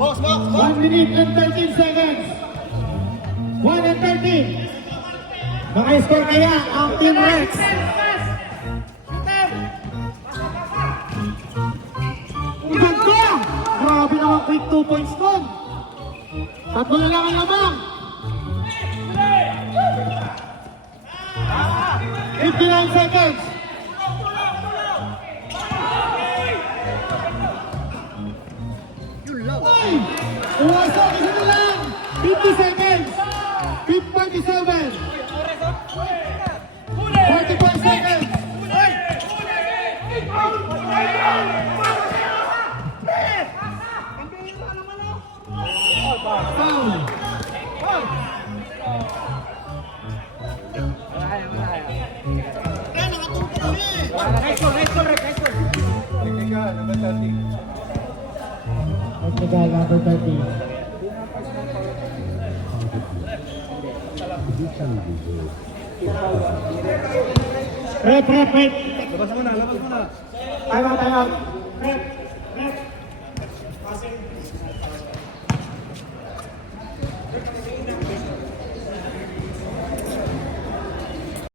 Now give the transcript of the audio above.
1 minute and 13 seconds. 1 and 13. Naka-score kaya ang Team Rex. Ang ganda! Grabe naman quick 2 points doon. Tatlo na lang ang lamang. 59 seconds. Ay! Uwasok, isa na lang. 50 seconds. 47. 44 seconds. Number 30. Rep. Labas muna. Time out. Rep.